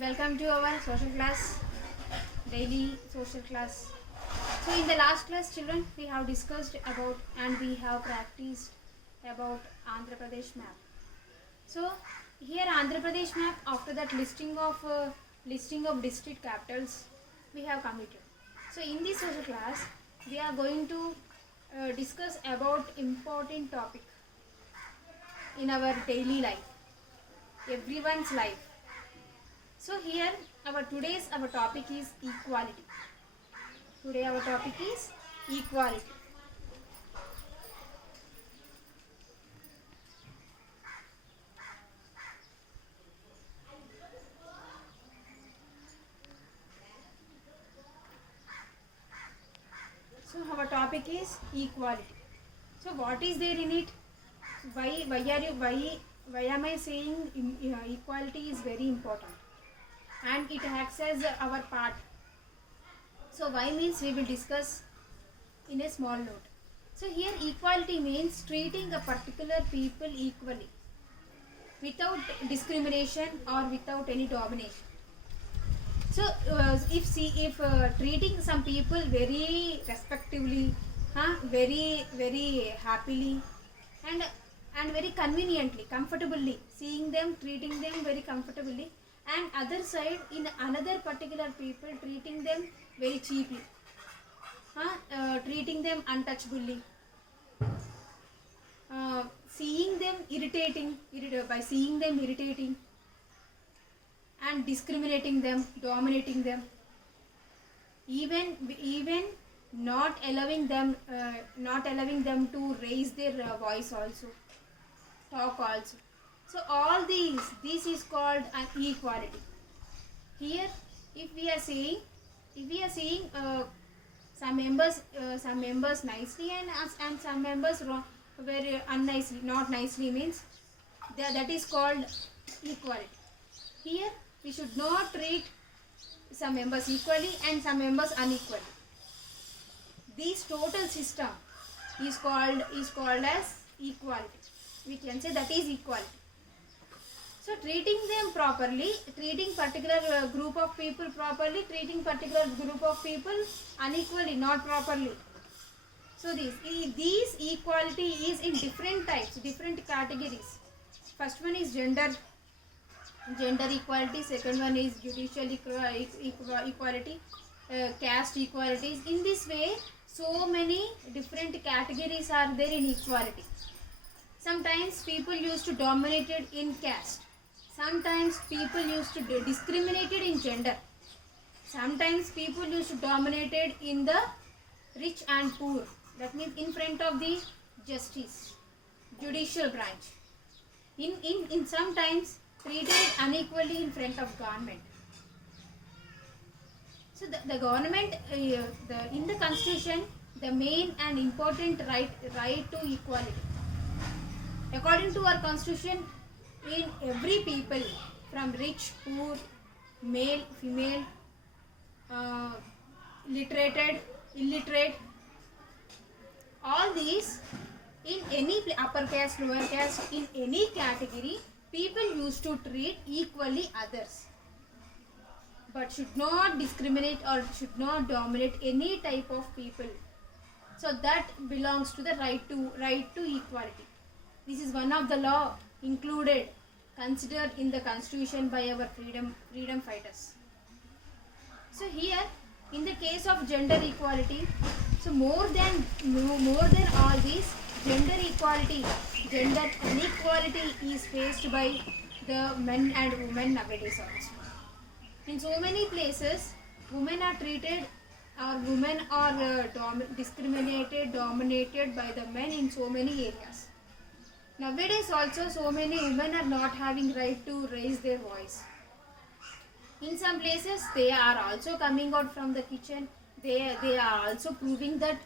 Welcome to our social class, daily social class. So in the last class, children, we have discussed about and we have practiced about Andhra Pradesh map. So here Andhra Pradesh map, after that listing of district capitals, we have completed. So in this social class, we are going to discuss about important topic in our daily life, everyone's life. So here our topic is equality. Today our topic is equality. So our topic is equality. So what is there in it? Why am I saying equality is very important and it acts as our part? So why means we will discuss in a small note. So here equality means treating a particular people equally without discrimination or without any domination. So if treating some people very respectively, very happily, and very conveniently, comfortably, seeing them, treating them very comfortably, and other side in another particular people treating them very cheaply, treating them untouchably, seeing them by seeing them irritating and discriminating them, dominating them, even not allowing them to raise their voice also, talk also. So all this is called an equality. Here if we are saying some members nicely and some members very unnicely, not nicely, means that is called equality. Here we should not treat some members equally and some members unequally. This total system is called as equality. We can say that is equality. So treating them properly, treating particular group of people properly, treating particular group of people unequally, not properly. So this equality is in different types, different categories. First one is gender equality, second one is judicial equality, caste equalities. In this way, so many different categories are there in equality. Sometimes people used to dominate it in caste. Sometimes people used to discriminate it in gender. Sometimes people used to dominate it in the rich and poor. That means in front of the justice, judicial branch. In sometimes treated unequally in front of government. So the government, in the constitution, the main and important right to equality. According to our constitution, in every people, from rich, poor, male, female, literated, illiterate, all these, in any upper caste, lower caste, in any category, people used to treat equally others, but should not discriminate or should not dominate any type of people. So that belongs to the right to equality. This is one of the law included, considered in the constitution by our freedom fighters. So here, in the case of gender equality, so more than all these, gender inequality is faced by the men and women nowadays also. In so many places, women are treated or women are discriminated, dominated by the men in so many areas. Nowadays also, so many women are not having right to raise their voice. In some places, they are also coming out from the kitchen. They are also proving that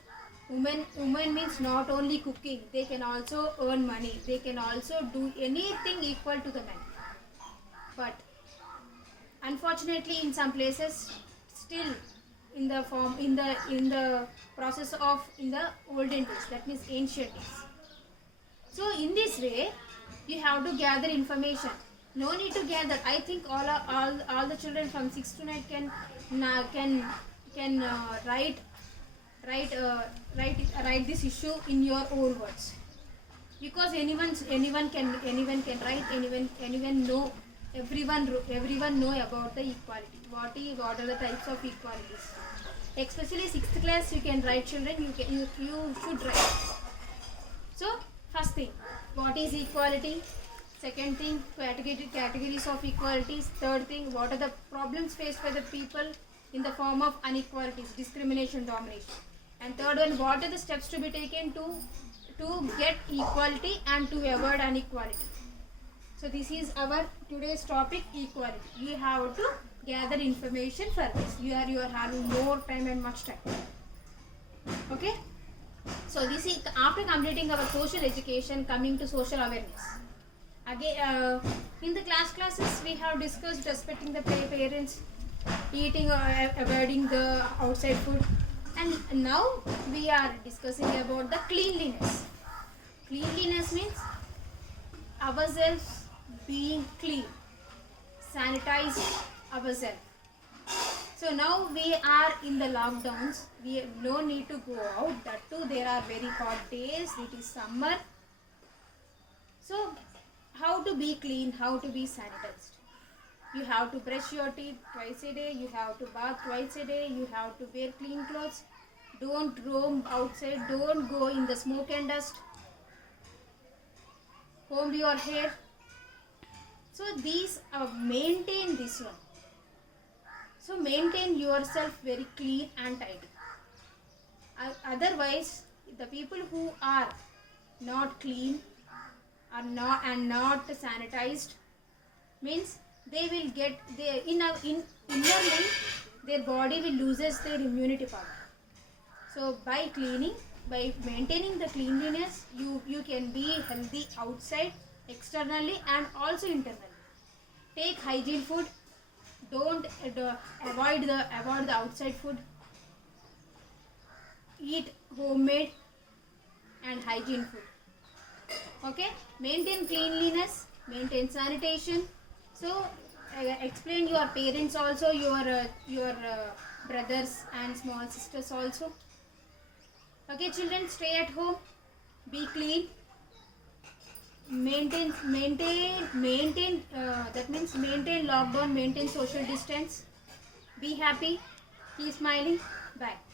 women means not only cooking, they can also earn money, they can also do anything equal to the men. But unfortunately, in some places, still in the process of in the olden days, that means ancient days. So in this way, you have to gather information. No need to gather. I think all the children from 6 to 9 can write this issue in your own words, because anyone can write, anyone know, everyone know about the equality. What are the types of equalities? Especially 6th class, you can write, children. You should write. So first thing, what is equality? Second thing, categories of equalities. Third thing, what are the problems faced by the people in the form of inequalities, discrimination, domination. And third one, what are the steps to be taken to get equality and to avoid inequality. So this is our today's topic, equality. You have to gather information for this. You are having more time and much time. Okay. So this is after completing our social education, coming to social awareness. Again, in the classes we have discussed respecting the parents, eating or avoiding the outside food, and now we are discussing about the cleanliness. Cleanliness means ourselves being clean, sanitize ourselves. So now we are in the lockdowns. We have no need to go out. That too, there are very hot days. It is summer. So how to be clean? How to be sanitized? You have to brush your teeth twice a day. You have to bath twice a day. You have to wear clean clothes. Don't roam outside. Don't go in the smoke and dust. Comb your hair. So these maintain this one. So maintain yourself very clean and tidy. Otherwise, the people who are not clean are not sanitized means they will get innerly their body will loses their immunity power. So by maintaining the cleanliness, you can be healthy outside, externally and also internally. Take hygiene food. Don't avoid the outside food. Eat homemade and hygiene food. Okay, maintain cleanliness, maintain sanitation. So explain your parents also, your brothers and small sisters also. Okay, children, stay at home, be clean, maintain that means maintain lockdown, maintain social distance, be happy, keep smiling. Bye.